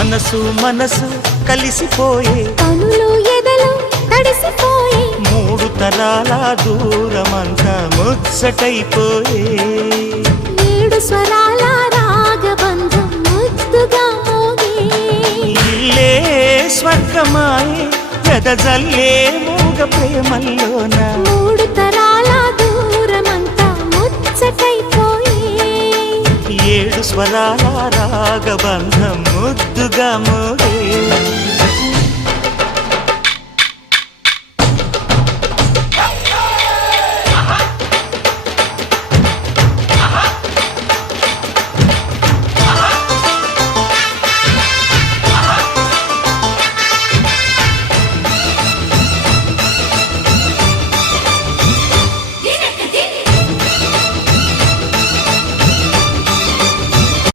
మనసు మనసు కలిసిపోయే కనులు ఎదలు తడిసిపోయే మూడు తరాల దూరమంతా ముచ్చటైపోయే ఏడు స్వరాల రాగబంధం ముద్దుగా మోగే ఇల్లే స్వర్గమాయే ఎదజల్లే మూగ ప్రేమల్లోన మూడు తరాల దూరమంతా ముచ్చటైపోయే ఏడు స్వరాల రాగబంధం ముద్దుగా మోగే